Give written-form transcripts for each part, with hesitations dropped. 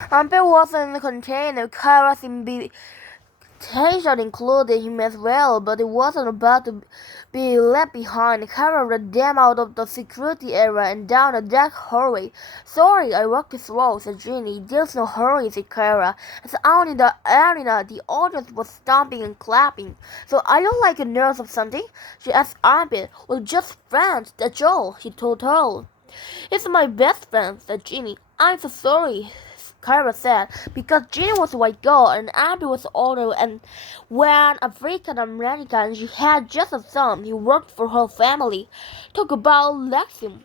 Amber wasn't in container. Kara's invitation included him as well, but he wasn't about to be left behind. Kara ran them out of the security area and down a dark hallway. Sorry, I walked this road, said Ginny. There's no hurry, said Kara. As out in the arena, the audience was stomping and clapping. So are you like a nurse or something? She asked Armpit. We're just friends, that's all, he told her. It's my best friend, said Ginny. I'm so sorry, Kyra said, because Ginny was a white girl and Abby was older and when African American she had just a son who worked for her family. Talk about Lexim.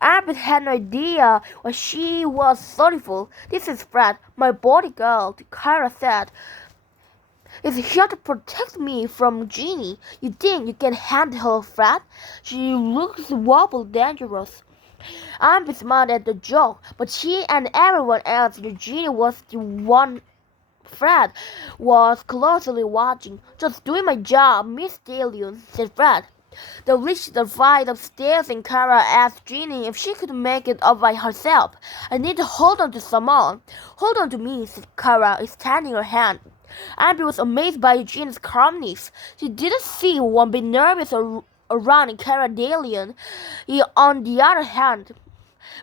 Abby had no idea why she was sorrowful. This is Fred, my bodyguard, Kyra said. Is here to protect me from Ginny. You think you can handle her, Fred? She looks wobble dangerous. I'm smart at the joke, but she and everyone else in Eugenia was the one Fred was closely watching. Just doing my job, Miss Dalion, said Fred. They reached the flight upstairs and Kara asked Ginny if she could make it up by herself. I need to hold on to someone. Hold on to me, said Kara, extending her hand. Abby was amazed by Eugene's calmness. She didn't see one bit nervous around Kara Dalion. He, on the other hand,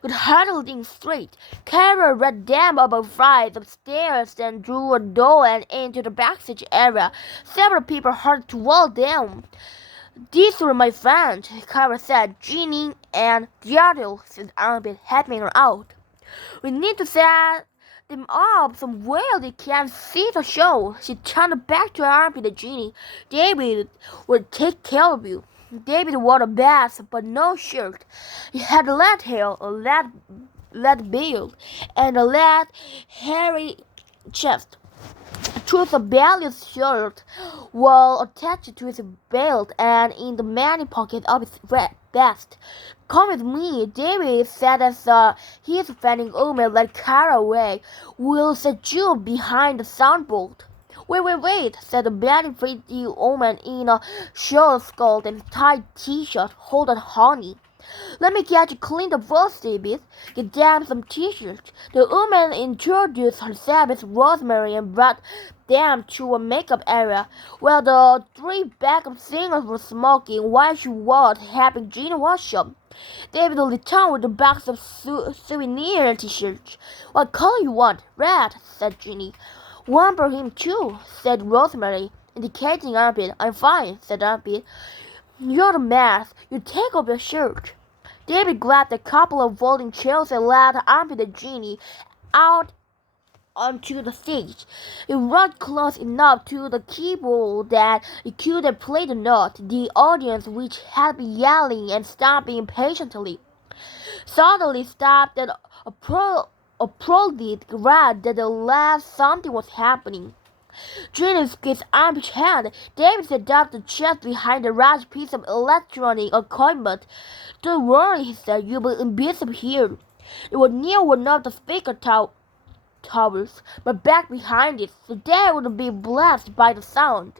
could hardly think straight. Kara ran them up a flight of stairs, then through a door and into the backstage area. Several people hurried toward them. These were my friends, Kara said. Ginny and the others, said Armpit, helping her out. We need to set them up somewhere they can't see the show. She turned back to Armpit and Ginny. David will take care of you. David wore a vest but no shirt. He had a lead hair, a lead beard, and a lead hairy chest. A belly shirt was attached to his belt and in the many pockets of his vest. Come with me, David said as his friendly woman led Kara away. We'll set you behind the soundboard. Wait, said a very pretty woman in a short skirt and tight t-shirt. Hold on, honey. Let me get you cleaned up first, David. Get them some t-shirts. The woman introduced herself as Rosemary and brought them to a makeup area where the three backup singers were smoking while she was helping Gina wash up. David returned with a box of souvenir t-shirts. What color you want? Red, said Ginny. One for him too, said Rosemary, indicating Armpit. I'm fine, said Armpit. You're the mess. You take off your shirt. David grabbed a couple of folding chairs and led Armpit and Ginny out onto the stage. He walked close enough to the keyboard that he could play the note. The audience, which had been yelling and stomping impatiently, suddenly stopped and applauded, glad that at last something was happening. Ginny squeezed Armpit's hand. David set up the chest behind a large piece of electronic equipment. Don't worry, he said. You'll be invisible here. It was near one of the speaker towers, but back behind it, so they wouldn't be blasted by the sound.